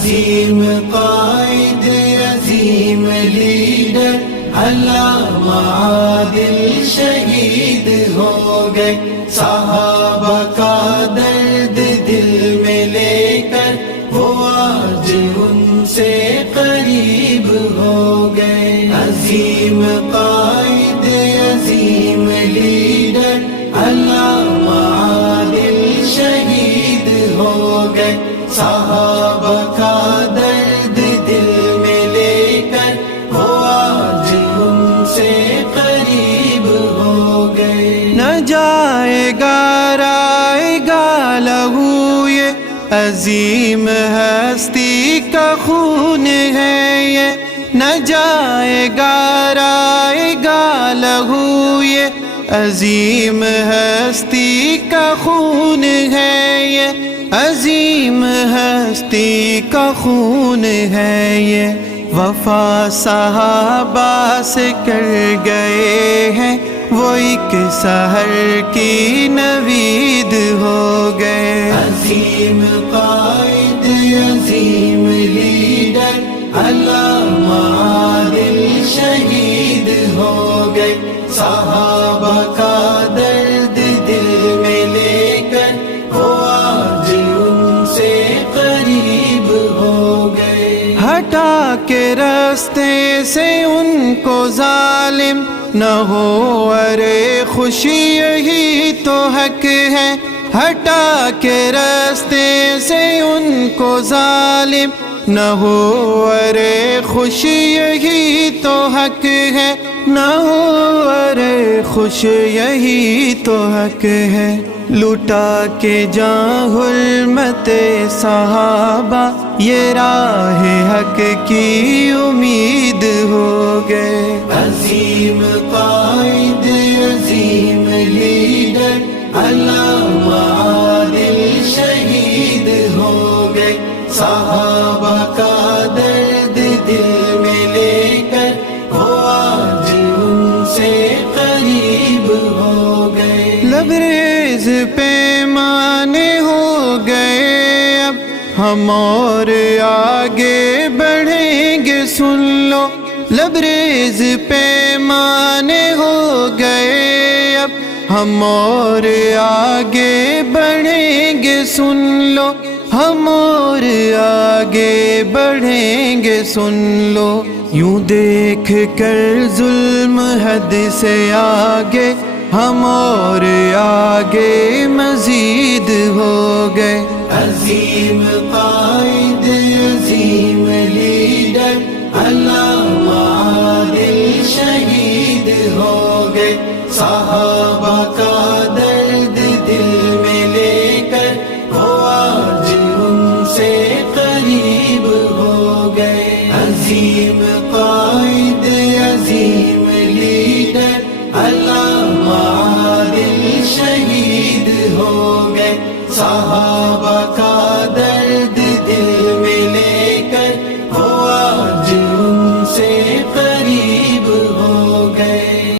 عظیم قائد عظیم leader علامہ عادل شہید ہو گئے، صحابہ کا درد دل میں لے کر وہ آج ان سے قریب ہو گئے۔ عظیم قائد عظیم لیڈر علامہ عادل شہید ہو گئے، صحابہ کا درد دل میں لے کر وہ آج ان سے قریب ہو گئے۔ نہ جائے گا رائے گا لہو یہ عظیم ہستی کا خون ہے یہ، نہ جائے گا رائے گا لہو یہ عظیم ہستی کا خون ہے یہ، عظیم ہستی کا خون ہے یہ۔ وفا صحابہ سے کر گئے ہیں وہ ایک سحر کی نوید ہو گئے۔ عظیم قائد عظیم لیڈر علامہ عادل شہید ہو گئے، صحابہ کا درد دل میں لے کر وہ آج ان سے قریب ہو گئے۔ ہٹا کے راستے سے ان کو ظالم نہ ہو، ارے خوشی یہی تو حق ہے۔ ہٹا کے راستے سے ان کو ظالم نہ ہو، ارے خوشی یہی تو حق ہے، نہ ہو ارے خوش یہی تو حق ہے۔ لٹا کے جاں حرمت صحابہ یہ راہ حق کی امید ہو گئے۔ عظیم قائد عظیم لیڈر علامہ عادل شہید ہو گئے، صحابہ کا درد دل میں لے کر وہ آج ان سے قریب ہو گئے۔ لبریز پیمانے ہو گئے اب ہم اور آگے بڑھیں گے سن لو، لبریز پیمانے ہو گئے اب ہم اور آگے بڑھیں گے سن لو، ہم اور آگے بڑھیں گے سن لو۔ یوں دیکھ کر ظلم حد سے آگے ہم اور آگے مزید ہو گئے۔ عظیم قائد عظیم لیڈر علامہ عادل شہید ہو گئے، صحابہ کا درد دل میں لے کر وہ آج ان سے قریب ہو گئے۔ عظیم قائد عظیم لیڈر علامہ عادل شہید ہو گئے، صحابہ